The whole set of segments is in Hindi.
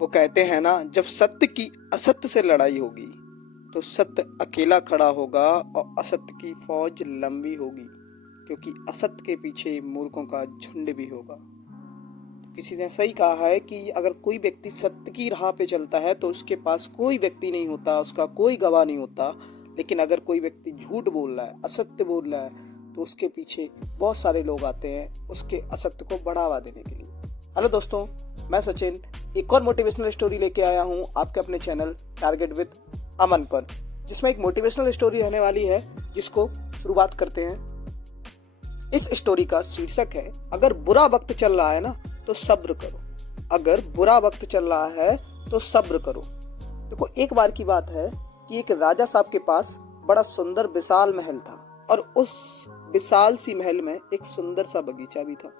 वो कहते हैं ना, जब सत्य की असत्य से लड़ाई होगी तो सत्य अकेला खड़ा होगा और असत्य की फौज लंबी होगी, क्योंकि असत्य के पीछे मूर्खों का झुंड भी होगा। तो किसी ने सही कहा है कि अगर कोई व्यक्ति सत्य की राह पे चलता है तो उसके पास कोई व्यक्ति नहीं होता, उसका कोई गवाह नहीं होता। लेकिन अगर कोई व्यक्ति झूठ बोल रहा है, असत्य बोल रहा है, तो उसके पीछे बहुत सारे लोग आते हैं उसके असत्य को बढ़ावा देने के लिए। हेलो दोस्तों, मैं सचिन एक और मोटिवेशनल स्टोरी लेके आया हूँ आपके अपने चैनल टारगेट विद अमन पर, जिसमें एक मोटिवेशनल स्टोरी रहने वाली है, जिसको शुरुआत करते हैं। इस स्टोरी का शीर्षक है, अगर बुरा वक्त चल रहा है ना तो सब्र करो। अगर बुरा वक्त चल रहा है तो सब्र करो। देखो, एक बार की बात है कि एक राजा साहब के पास बड़ा सुंदर विशाल महल था, और उस विशाल सी महल में एक सुंदर सा बगीचा भी था।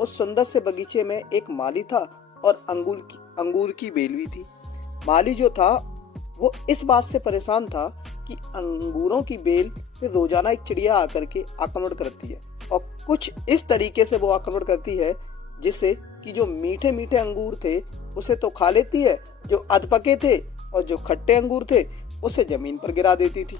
उस सुंदर से बगीचे में एक माली था और अंगूर की बेल भी थी। माली जो था वो इस बात से परेशान था कि अंगूरों की बेल पे रोजाना एक चिड़िया आकर के आक्रमण करती है, और कुछ इस तरीके से वो आक्रमण करती है जिससे कि जो मीठे मीठे अंगूर थे उसे तो खा लेती है, जो अधपके थे और जो खट्टे अंगूर थे उसे जमीन पर गिरा देती थी।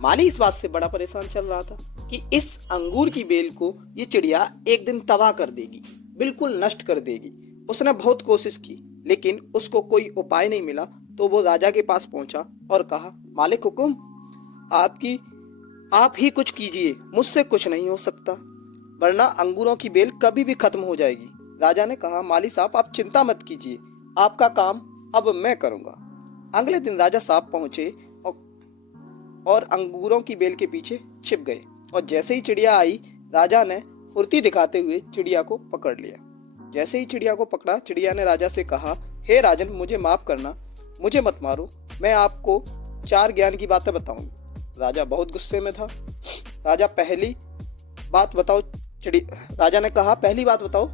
माली इस बात से बड़ा परेशान चल रहा था कि इस अंगूर की बेल को ये चिड़िया एक दिन तबाह कर देगी, बिल्कुल नष्ट कर देगी। उसने बहुत कोशिश की लेकिन उसको कोई उपाय नहीं मिला। तो वो राजा के पास पहुंचा और कहा, मालिक हुकुम, आप ही कुछ कीजिए, मुझसे कुछ नहीं हो सकता, वरना अंगूरों की बेल कभी भी खत्म हो जाएगी। राजा ने कहा, माली साहब आप चिंता मत कीजिए, आपका काम अब मैं करूंगा। अगले दिन राजा साहब पहुंचे और अंगूरों की बेल के पीछे छिप गए, और जैसे ही चिड़िया आई, राजा ने फुर्ती दिखाते हुए चिड़िया को पकड़ लिया। जैसे ही चिड़िया को पकड़ा, चिड़िया ने राजा से कहा, हे राजन, मुझे माफ करना, मुझे मत मारो, मैं आपको 4 ज्ञान की बातें बताऊंगा। राजा बहुत गुस्से में था। राजा ने कहा, पहली बात बताओ।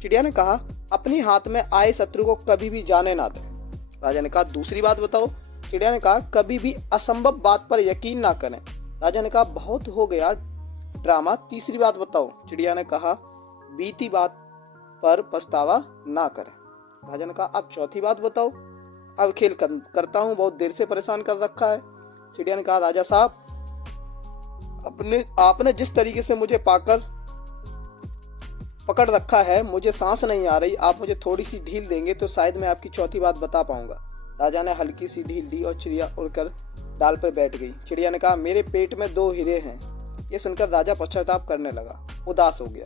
चिड़िया ने कहा, अपने हाथ में आए शत्रु को कभी भी जाने ना दें। राजा ने कहा, दूसरी बात बताओ। चिड़िया ने कहा, कभी भी असंभव बात पर यकीन ना करें। राजा ने कहा, बहुत हो गया ड्रामा, तीसरी बात बताओ। चिड़िया ने कहा, बीती बात पर पछतावा ना करें। राजा ने कहा, अब चौथी बात बताओ। अब खेल करता हूँ, बहुत देर से परेशान कर रखा है। चिड़िया ने कहा, राजा साहब, आपने जिस तरीके से मुझे पकड़ रखा है, मुझे सांस नहीं आ रही। आप मुझे थोड़ी सी ढील देंगे तो शायद मैं आपकी चौथी बात बता पाऊंगा। राजा ने हल्की सी ढील दी और चिड़िया उड़कर डाल पर बैठ गई। चिड़िया ने कहा, मेरे पेट में 2 हीरे हैं। ये सुनकर राजा पश्चाताप करने लगा, उदास हो गया।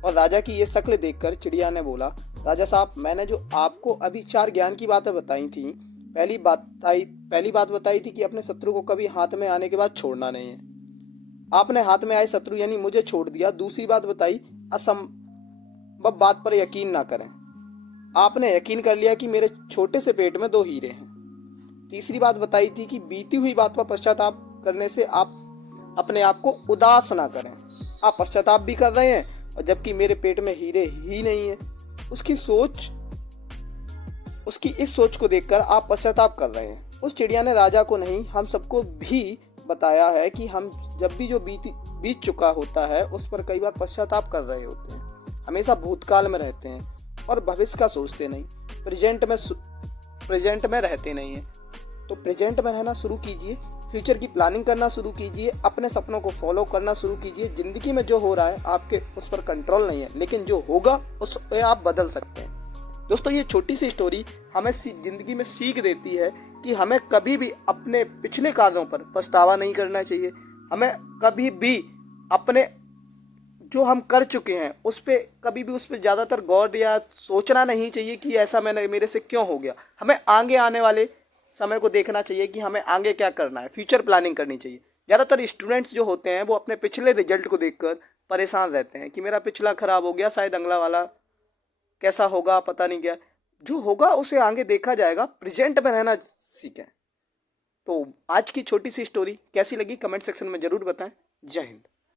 और राजा की ये शक्ल देखकर चिड़िया ने बोला, राजा साहब, मैंने जो आपको अभी 4 ज्ञान की बातें बताई थी, पहली बात बताई थी कि अपने शत्रु को कभी हाथ में आने के बाद छोड़ना नहीं है। आपने हाथ में आए शत्रु यानी मुझे छोड़ दिया। दूसरी बात बताई, असंभव बात पर यकीन ना करें। आपने यकीन कर लिया कि मेरे छोटे से पेट में 2 हीरे हैं। तीसरी बात बताई थी कि बीती हुई बात पर पश्चाताप करने से आप अपने आप को उदास ना करें। आप पश्चाताप भी कर रहे हैं, और जबकि मेरे पेट में हीरे ही नहीं है। उसकी इस सोच को देखकर आप पश्चाताप कर रहे हैं। उस चिड़िया ने राजा को नहीं, हम सबको भी बताया है कि हम जब भी जो बीत चुका होता है उस पर कई बार पश्चाताप कर रहे होते हैं। हमेशा भूतकाल में रहते हैं और भविष्य का सोचते नहीं, प्रेजेंट में रहते नहीं है। तो प्रेजेंट में रहना शुरू कीजिए, फ्यूचर की प्लानिंग करना शुरू कीजिए, अपने सपनों को फॉलो करना शुरू कीजिए। जिंदगी में जो हो रहा है आपके उस पर कंट्रोल नहीं है, लेकिन जो होगा उस पे आप बदल सकते हैं। दोस्तों, ये छोटी सी स्टोरी हमें जिंदगी में सीख देती है कि हमें कभी भी अपने पिछले कार्यों पर पछतावा नहीं करना चाहिए। हमें कभी भी अपने जो हम कर चुके हैं उस पर ज़्यादातर गौर या सोचना नहीं चाहिए कि ऐसा मेरे से क्यों हो गया। हमें आगे आने वाले समय को देखना चाहिए कि हमें आगे क्या करना है, फ्यूचर प्लानिंग करनी चाहिए। ज़्यादातर स्टूडेंट्स जो होते हैं वो अपने पिछले रिजल्ट को देखकर परेशान रहते हैं कि मेरा पिछला खराब हो गया, शायद अगला वाला कैसा होगा पता नहीं क्या। जो होगा उसे आगे देखा जाएगा, प्रेजेंट में रहना सीखें। तो आज की छोटी सी स्टोरी कैसी लगी कमेंट सेक्शन में ज़रूर बताएं। जय हिंद।